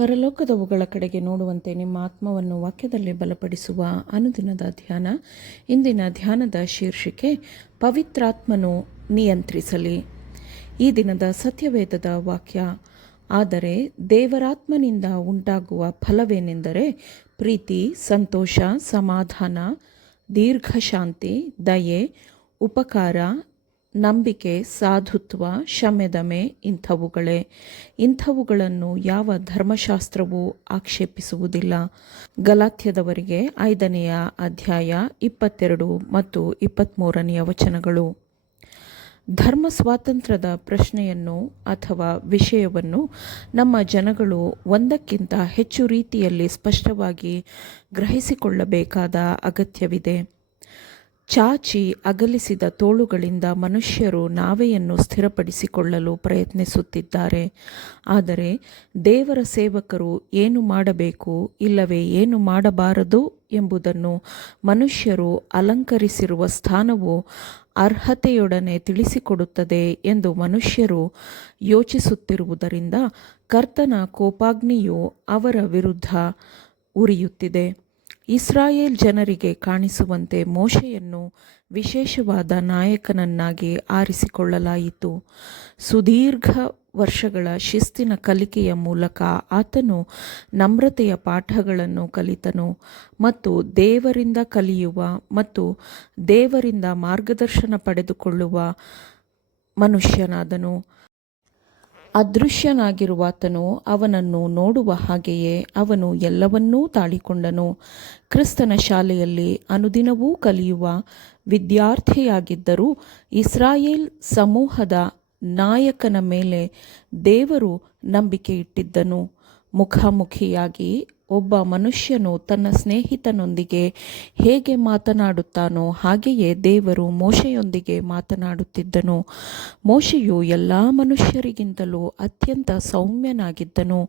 ಪರಲೋಕದವುಗಳ ಕಡೆಗೆ ನೋಡುವಂತೆ ನಿಮ್ಮ ಆತ್ಮವನ್ನು ವಾಕ್ಯದಲ್ಲಿ ಬಲಪಡಿಸುವ ಅನುದಿನದ ಧ್ಯಾನ. ಇಂದಿನ ಧ್ಯಾನದ ಶೀರ್ಷಿಕೆ ಪವಿತ್ರಾತ್ಮನು ನಿಯಂತ್ರಿಸಲಿ. ಈ ದಿನದ ಸತ್ಯವೇದದ ವಾಕ್ಯ: ಆದರೆ ದೇವರಾತ್ಮನಿಂದ ಉಂಟಾಗುವ ಫಲವೇನೆಂದರೆ ಪ್ರೀತಿ, ಸಂತೋಷ, ಸಮಾಧಾನ, ದೀರ್ಘಶಾಂತಿ, ದಯೆ, ಉಪಕಾರ, ನಂಬಿಕೆ, ಸಾಧುತ್ವ, ಶಮೆದಮೆ ಇಂಥವುಗಳೇ. ಇಂಥವುಗಳನ್ನು ಯಾವ ಧರ್ಮಶಾಸ್ತ್ರವೂ ಆಕ್ಷೇಪಿಸುವುದಿಲ್ಲ. ಗಲಾತ್ಯದವರಿಗೆ 5ನೇ ಅಧ್ಯಾಯ 22 ಮತ್ತು 23 ವಚನಗಳು. ಧರ್ಮ ಸ್ವಾತಂತ್ರ್ಯದ ಪ್ರಶ್ನೆಯನ್ನು ಅಥವಾ ವಿಷಯವನ್ನು ನಮ್ಮ ಜನಗಳು ಒಂದಕ್ಕಿಂತ ಹೆಚ್ಚು ರೀತಿಯಲ್ಲಿ ಸ್ಪಷ್ಟವಾಗಿ ಗ್ರಹಿಸಿಕೊಳ್ಳಬೇಕಾದ ಅಗತ್ಯವಿದೆ. ಚಾಚಿ ಅಗಲಿಸಿದ ತೋಳುಗಳಿಂದ ಮನುಷ್ಯರು ನಾವೆಯನ್ನು ಸ್ಥಿರಪಡಿಸಿಕೊಳ್ಳಲು ಪ್ರಯತ್ನಿಸುತ್ತಿದ್ದಾರೆ. ಆದರೆ ದೇವರ ಸೇವಕರು ಏನು ಮಾಡಬೇಕು, ಇಲ್ಲವೇ ಏನು ಮಾಡಬಾರದು ಎಂಬುದನ್ನು ಮನುಷ್ಯರು ಅಲಂಕರಿಸಿರುವ ಸ್ಥಾನವು ಅರ್ಹತೆಯೊಡನೆ ತಿಳಿಸಿಕೊಡುತ್ತದೆ ಎಂದು ಮನುಷ್ಯರು ಯೋಚಿಸುತ್ತಿರುವುದರಿಂದ ಕರ್ತನ ಕೋಪಾಗ್ನಿಯು ಅವರ ವಿರುದ್ಧ ಉರಿಯುತ್ತಿದೆ. ಇಸ್ರಾಯೇಲ್ ಜನರಿಗೆ ಕಾಣಿಸುವಂತೆ ಮೋಶೆಯನ್ನು ವಿಶೇಷವಾದ ನಾಯಕನನ್ನಾಗಿ ಆರಿಸಿಕೊಳ್ಳಲಾಯಿತು. ಸುದೀರ್ಘ ವರ್ಷಗಳ ಶಿಸ್ತಿನ ಕಲಿಕೆಯ ಮೂಲಕ ಆತನು ನಮ್ರತೆಯ ಪಾಠಗಳನ್ನು ಕಲಿತನು ಮತ್ತು ದೇವರಿಂದ ಕಲಿಯುವ ಮತ್ತು ದೇವರಿಂದ ಮಾರ್ಗದರ್ಶನ ಪಡೆದುಕೊಳ್ಳುವ ಮನುಷ್ಯನಾದನು. ಅದೃಶ್ಯನಾಗಿರುವಾತನು ಅವನನ್ನು ನೋಡುವ ಹಾಗೆಯೇ ಅವನು ಎಲ್ಲವನ್ನೂ ತಾಳಿಕೊಂಡನು. ಕ್ರಿಸ್ತನ ಶಾಲೆಯಲ್ಲಿ ಅನುದಿನವೂ ಕಲಿಯುವ ವಿದ್ಯಾರ್ಥಿಯಾಗಿದ್ದರೂ ಇಸ್ರಾಯೇಲ್ ಸಮೂಹದ ನಾಯಕನ ಮೇಲೆ ದೇವರು ನಂಬಿಕೆ ಇಟ್ಟಿದ್ದನು. ಮುಖಾಮುಖಿಯಾಗಿ ಒಬ್ಬ ಮನುಷ್ಯನು ತನ್ನ ಸ್ನೇಹಿತನೊಂದಿಗೆ ಹೇಗೆ ಮಾತನಾಡುತ್ತಾನೋ ಹಾಗೆಯೇ ದೇವರು ಮೋಶೆಯೊಂದಿಗೆ ಮಾತನಾಡುತ್ತಿದ್ದನು. ಮೋಶೆಯು ಎಲ್ಲ ಮನುಷ್ಯರಿಗಿಂತಲೂ ಅತ್ಯಂತ ಸೌಮ್ಯನಾಗಿದ್ದನು.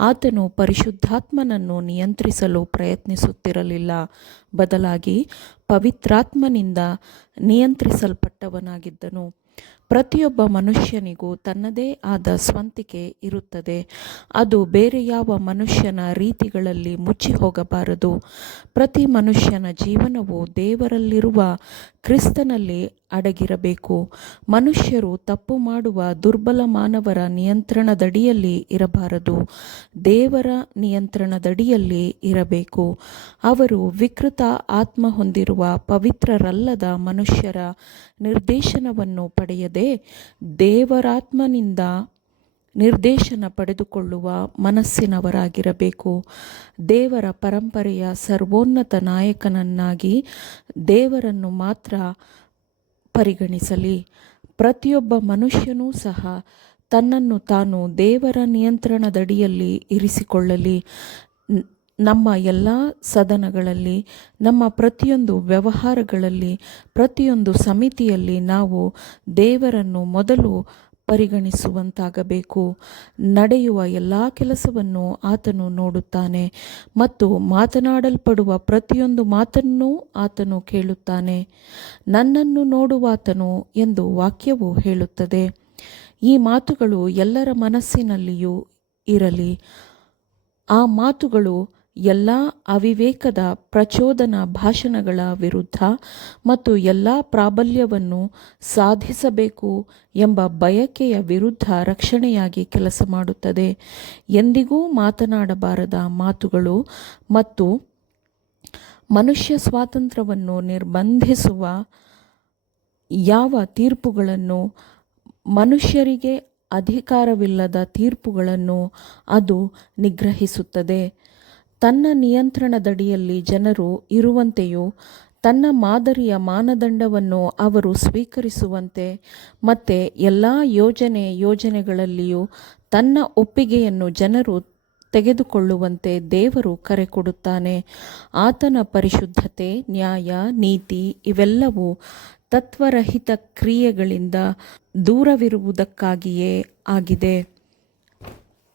ಆತನು ಪರಿಶುದ್ಧಾತ್ಮನನ್ನು ನಿಯಂತ್ರಿಸಲು ಪ್ರಯತ್ನಿಸುತ್ತಿರಲಿಲ್ಲ, ಬದಲಾಗಿ ಪವಿತ್ರಾತ್ಮನಿಂದ ನಿಯಂತ್ರಿಸಲ್ಪಟ್ಟವನಾಗಿದ್ದನು. ಪ್ರತಿಯೊಬ್ಬ ಮನುಷ್ಯನಿಗೂ ತನ್ನದೇ ಆದ ಸ್ವಂತಿಕೆ ಇರುತ್ತದೆ. ಅದು ಬೇರೆ ಯಾವ ಮನುಷ್ಯನ ರೀತಿಗಳಲ್ಲಿ ಮುಚ್ಚಿ ಹೋಗಬಾರದು. ಪ್ರತಿ ಮನುಷ್ಯನ ಜೀವನವು ದೇವರಲ್ಲಿರುವ ಕ್ರಿಸ್ತನಲ್ಲಿ ಅಡಗಿರಬೇಕು. ಮನುಷ್ಯರು ತಪ್ಪು ಮಾಡುವ ದುರ್ಬಲ ಮಾನವರ ನಿಯಂತ್ರಣದಡಿಯಲ್ಲಿ ಇರಬಾರದು, ದೇವರ ನಿಯಂತ್ರಣದಡಿಯಲ್ಲಿ ಇರಬೇಕು. ಅವರು ವಿಕೃತ ಆತ್ಮ ಹೊಂದಿರುವ ಪವಿತ್ರರಲ್ಲದ ಮನುಷ್ಯರ ನಿರ್ದೇಶನವನ್ನು ಪಡೆಯದೆ ದೇವರಾತ್ಮನಿಂದ ನಿರ್ದೇಶನ ಪಡೆದುಕೊಳ್ಳುವ ಮನಸ್ಸಿನವರಾಗಿರಬೇಕು. ದೇವರ ಪರಂಪರೆಯ ಸರ್ವೋನ್ನತ ನಾಯಕನನ್ನಾಗಿ ದೇವರನ್ನು ಮಾತ್ರ ಪರಿಗಣಿಸಲಿ. ಪ್ರತಿಯೊಬ್ಬ ಮನುಷ್ಯನೂ ಸಹ ತನ್ನನ್ನು ತಾನು ದೇವರ ನಿಯಂತ್ರಣದಡಿಯಲ್ಲಿ ಇರಿಸಿಕೊಳ್ಳಲಿ. ನಮ್ಮ ಎಲ್ಲ ಸದನಗಳಲ್ಲಿ, ನಮ್ಮ ಪ್ರತಿಯೊಂದು ವ್ಯವಹಾರಗಳಲ್ಲಿ, ಪ್ರತಿಯೊಂದು ಸಮಿತಿಯಲ್ಲಿ ನಾವು ದೇವರನ್ನು ಮೊದಲು ಪರಿಗಣಿಸುವಂತಾಗಬೇಕು. ನಡೆಯುವ ಎಲ್ಲ ಕೆಲಸವನ್ನು ಆತನು ನೋಡುತ್ತಾನೆ ಮತ್ತು ಮಾತನಾಡಲ್ಪಡುವ ಪ್ರತಿಯೊಂದು ಮಾತನ್ನೂ ಆತನು ಕೇಳುತ್ತಾನೆ. ನನ್ನನ್ನು ನೋಡುವಾತನು ಎಂದು ವಾಕ್ಯವು ಹೇಳುತ್ತದೆ. ಈ ಮಾತುಗಳು ಎಲ್ಲರ ಮನಸ್ಸಿನಲ್ಲಿಯೂ ಇರಲಿ. ಆ ಮಾತುಗಳು ಎಲ್ಲ ಅವಿವೇಕದ ಪ್ರಚೋದನಾ ಭಾಷಣಗಳ ವಿರುದ್ಧ ಮತ್ತು ಎಲ್ಲ ಪ್ರಾಬಲ್ಯವನ್ನು ಸಾಧಿಸಬೇಕು ಎಂಬ ಬಯಕೆಯ ವಿರುದ್ಧ ರಕ್ಷಣೆಯಾಗಿ ಕೆಲಸ ಮಾಡುತ್ತದೆ. ಎಂದಿಗೂ ಮಾತನಾಡಬಾರದ ಮಾತುಗಳು ಮತ್ತು ಮನುಷ್ಯ ಸ್ವಾತಂತ್ರ್ಯವನ್ನು ನಿರ್ಬಂಧಿಸುವ ಯಾವ ತೀರ್ಪುಗಳನ್ನು, ಮನುಷ್ಯರಿಗೆ ಅಧಿಕಾರವಿಲ್ಲದ ತೀರ್ಪುಗಳನ್ನು ಅದು ನಿಗ್ರಹಿಸುತ್ತದೆ. ತನ್ನ ನಿಯಂತ್ರಣದಡಿಯಲ್ಲಿ ಜನರು ಇರುವಂತೆಯೂ ತನ್ನ ಮಾದರಿಯ ಮಾನದಂಡವನ್ನು ಅವರು ಸ್ವೀಕರಿಸುವಂತೆ ಮತ್ತು ಎಲ್ಲ ಯೋಜನೆಗಳಲ್ಲಿಯೂ ತನ್ನ ಒಪ್ಪಿಗೆಯನ್ನು ಜನರು ತೆಗೆದುಕೊಳ್ಳುವಂತೆ ದೇವರು ಕರೆ ಕೊಡುತ್ತಾನೆ. ಆತನ ಪರಿಶುದ್ಧತೆ, ನ್ಯಾಯ, ನೀತಿ ಇವೆಲ್ಲವೂ ತತ್ವರಹಿತ ಕ್ರಿಯೆಗಳಿಂದ ದೂರವಿರುವುದಕ್ಕಾಗಿಯೇ ಆಗಿದೆ.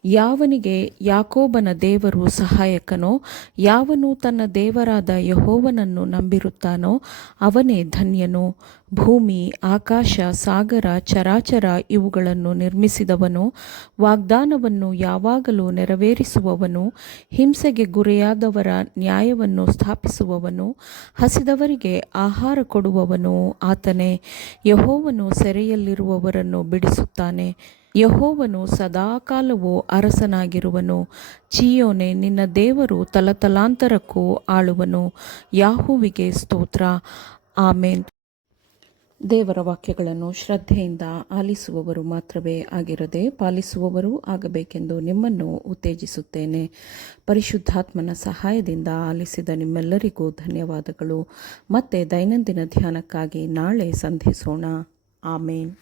ಯಾವನಿಗೆ ಯಾಕೋಬನ ದೇವರು ಸಹಾಯಕನೋ, ಯಾವನು ತನ್ನ ದೇವರಾದ ಯೆಹೋವನನ್ನು ನಂಬಿರುತ್ತಾನೋ ಅವನೇ ಧನ್ಯನು. ಭೂಮಿ, ಆಕಾಶ, ಸಾಗರ, ಚರಾಚರ ಇವುಗಳನ್ನು ನಿರ್ಮಿಸಿದವನು, ವಾಗ್ದಾನವನ್ನು ಯಾವಾಗಲೂ ನೆರವೇರಿಸುವವನು, ಹಿಂಸೆಗೆ ಗುರಿಯಾದವರ ನ್ಯಾಯವನ್ನು ಸ್ಥಾಪಿಸುವವನು, ಹಸಿದವರಿಗೆ ಆಹಾರ ಕೊಡುವವನು ಆತನೇ. ಯೆಹೋವನು ಸೆರೆಯಲ್ಲಿರುವವರನ್ನು ಬಿಡಿಸುತ್ತಾನೆ. ಯೆಹೋವನು ಸದಾಕಾಲವೂ ಅರಸನಾಗಿರುವನು. ಚೀಯೋನೇ, ನಿನ್ನ ದೇವರು ತಲತಲಾಂತರಕ್ಕೂ ಆಳುವನು. ಯಾಹುವಿಗೆ ಸ್ತೋತ್ರ. ಆಮೇನ್. ದೇವರ ವಾಕ್ಯಗಳನ್ನು ಶ್ರದ್ಧೆಯಿಂದ ಆಲಿಸುವವರು ಮಾತ್ರವೇ ಆಗಿರದೆ ಪಾಲಿಸುವವರು ಆಗಬೇಕೆಂದು ನಿಮ್ಮನ್ನು ಉತ್ತೇಜಿಸುತ್ತೇನೆ. ಪರಿಶುದ್ಧಾತ್ಮನ ಸಹಾಯದಿಂದ ಆಲಿಸಿದ ನಿಮ್ಮೆಲ್ಲರಿಗೂ ಧನ್ಯವಾದಗಳು. ಮತ್ತೆ ದೈನಂದಿನ ಧ್ಯಾನಕ್ಕಾಗಿ ನಾಳೆ ಸಂಧಿಸೋಣ. ಆಮೇನ್.